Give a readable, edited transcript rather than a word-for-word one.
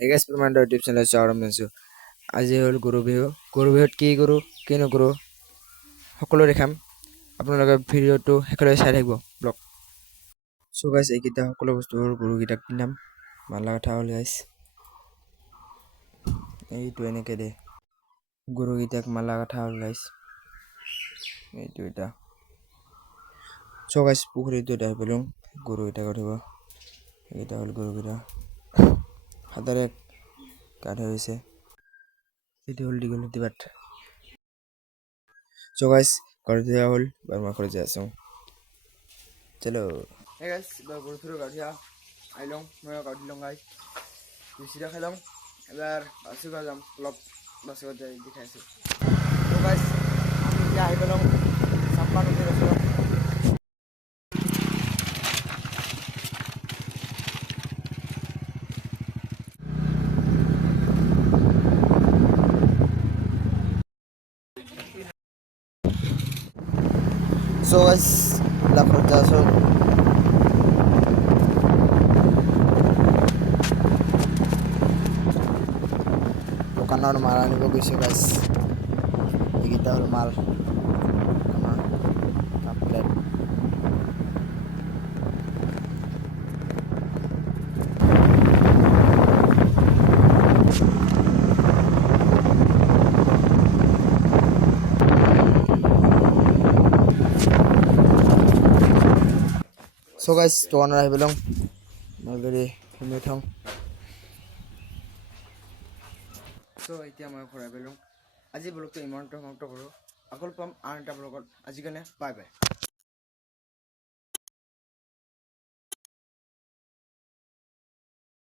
এগেছ পেমেণ্টৰ YouTube channel স্বাগতম জনাইছোঁ। আজি হ'ল গৰু বিহু। গৰু বিহুত কি কৰোঁ কি নকৰোঁ সকলো দেখাম। আপোনালোকে ভিডিঅ'টো শেষলৈ চাই থাকিব ব্লগ। চ' গাইছ, এইকেইটা সকলো বস্তুবোৰ গৰুকেইটাক পিন্ধাম। মালা কথা হ'ল গাইছ, এইটো এনেকৈ দে গৰুকেইটাক মালা কথা হ'ল গাইছ, এইটো এটা। চ' গাইছ, পুখুৰীটো এটা আহি পেলাওঁ গৰুকেইটাক উঠিব। এইকেইটা হ'ল গৰুকেইটা, হাতেৰে গা ধুই হৈছে। এইটো হ'ল দীঘলতি বাট। চ' গাইছ, ঘৰত যোৱা হ'ল, বাৰু মই ঘৰত যাই আছোঁ। চলো হে গাইছ, এবাৰ গৰু থৰু গা ধুৱা আহি লওঁ, মই গা ধুই লওঁ গাইছ, চিৰা খাই লওঁ। এবাৰ বাচিব যাম, অলপ বাচিব যাই দেখাই আছোঁ। চ' গাইছ, আমি এতিয়া আহি পেলাওঁ চাম্পা নদীৰ ওচৰত। চ' গাইছ, ঘৰত যাই আছোঁ। দোকানৰ মাল আনিব গৈছে গাইছ, এইকেইটা হ'ল মাল দোকানৰ কাপ প্লেট। চ' গাইছ, দোকানত আহি পেলাওঁ, মালগাড়ী সোমাই থওঁ। চ' এতিয়া মই ঘূৰাই পেলাওঁ। আজি ব্লগটো ইমানতে সমাপ্ত কৰোঁ। আকৌ পাম আন এটা ব্লগত। আজিৰ কাৰণে বাই বাই।